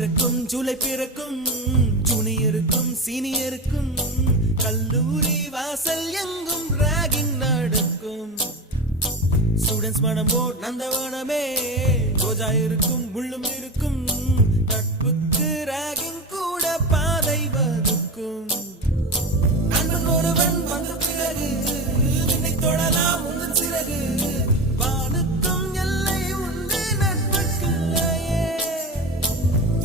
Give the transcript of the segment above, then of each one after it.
பிறக்கும் ஜூலை பிறக்கும் ஜூனியருக்கும் சீனியருக்கும் கல்லூரி வாசல் எங்கும் ராகிங் நடக்கும். ஸ்டூடெண்ட்ஸ் மனமோ நந்தவனமே, ரோஜா இருக்கும் முள்ளும் இருக்கும், நட்புக்கு ராகிங் கூட பாதை வகுக்கும். நண்பன் ஒருவன் வந்த பிறகு விண்ணை தொடலாம் உந்தன் சிறகு, வானுக்கும் எல்லை உண்டு நட்புக்குள்ளையே.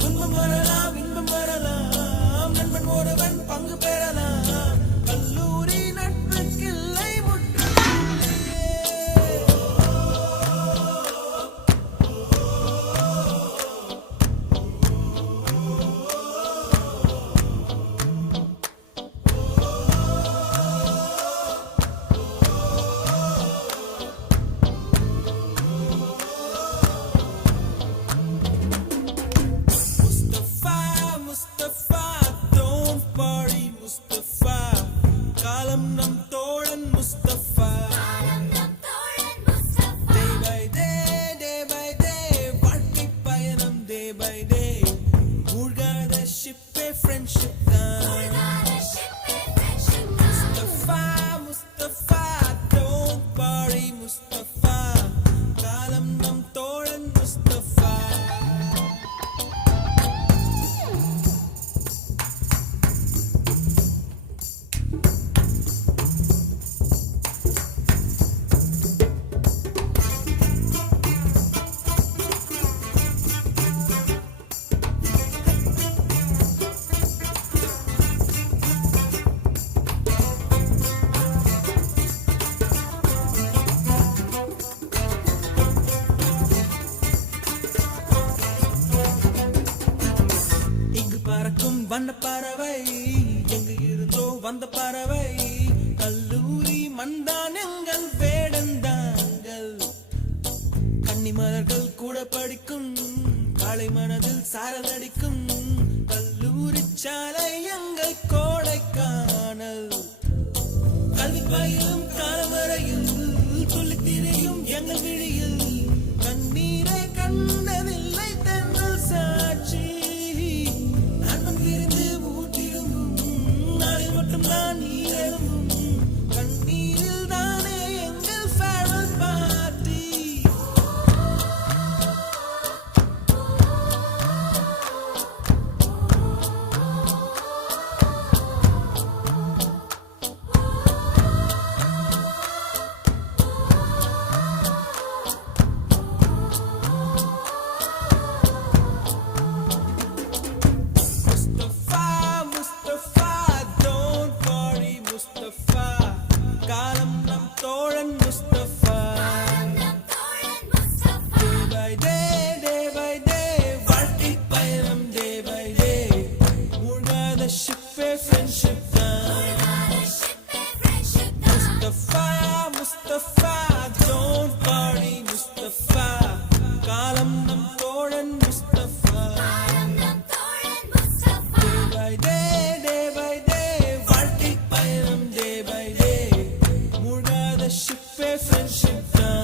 துன்பம் வரலாம் இன்பம் வரலாம், நண்பன் ஒருவன் பங்கு பெறலாம், கல்லூரி நட்புக்கில்லை முற்றுகில்லையே. முஸ்தபா முஸ்தபா don't worry முஸ்தபா, காலம் நம் தோழன் முஸ்தபா. Day by day வாழ்க்கை பயணம் day by day, மூழ்காத ஷிப்பே ஃப்ரெண்ட்ஷிப் தான். முஸ்தபா முஸ்தபா don't worry முஸ்தபா, காலம் நம் தோழன் முஸ்தபா. இங்கு பறக்கும் வண்ண பறவை, எங்கு இருந்தோ வந்த பறவை, கல்லூரி மண்தான் எங்கள் வேடந்தாங்கள். கன்னிமலர்கள் கூட படிக்கும், காலை மனதில் சாரல் அடிக்கும், கல்லூரி சாலை எங்கள் கோடைக்கானல். கல்வி பயிலும் காலம் வரையில் துள்ளி திரியும் எங்கள் விழியில், கண்ணீரை கண்டதில்லை தென்றல் சாட்சி. நண்பன் விரிந்து ஊட்டிடும் நாளில் மட்டும் நான் நீ எழும்பும், கண்ணீரில் தானே எங்கள் farewell party. Mustafa Mustafa don't worry Mustafa, காலம் நம் தோழன் முஸ்தபா. Day by day வாழ்க்கை பயணம் day by day, மூழ்காத ஷிப்பே ஃப்ரெண்ட்ஷிப் தான். முஸ்தபா முஸ்தபா don't worry முஸ்தபா, காலம் நம் தோழன் முஸ்தபா. Day by day வாழ்க்கை பயணம் day by day, மூழ்காத ஷிப்பே ஃப்ரெண்ட்ஷிப் தான்.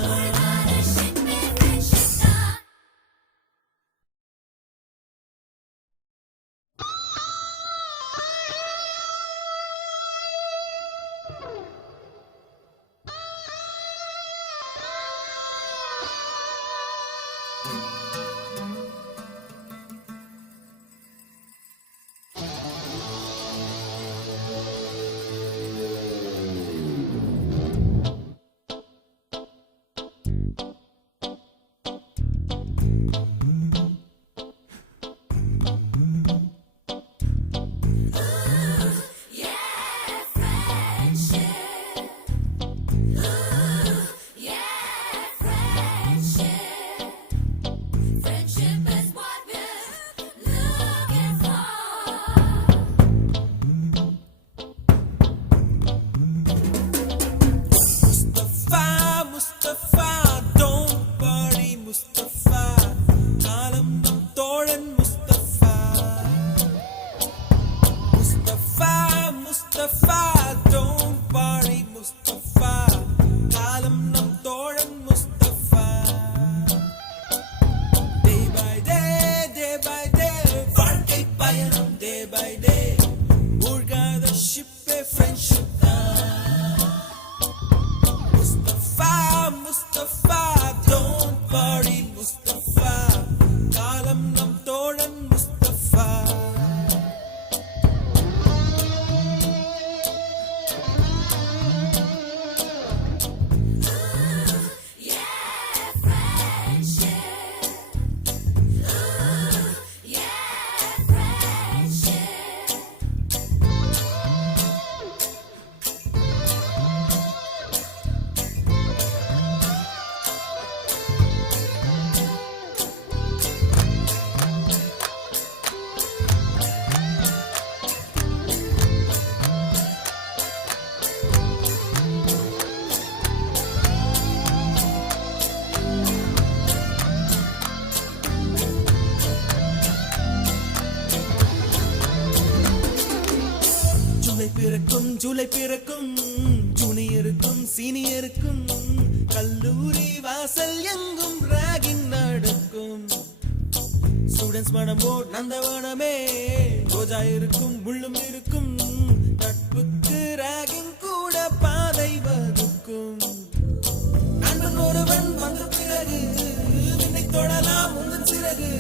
அப்பாடி முஸ்தபா, காலம் நம் தோழன் முஸ்தபா. ஜூலை பிறக்கும் ஜூனியருக்கும் சீனியருக்கும் கல்லூரி வாசல் எங்கும் ராகிங் நடக்கும். ஸ்டூடெண்ட்ஸ் மனமோ நந்தவனமே, ரோஜா இருக்கும் முள்ளும் இருக்கும், நட்புக்கு ராகிங் கூட பாதை வகுக்கும். நண்பன் ஒருவன் வந்த பிறகு விண்ணை தொடலாம் உந்தன் சிறகு.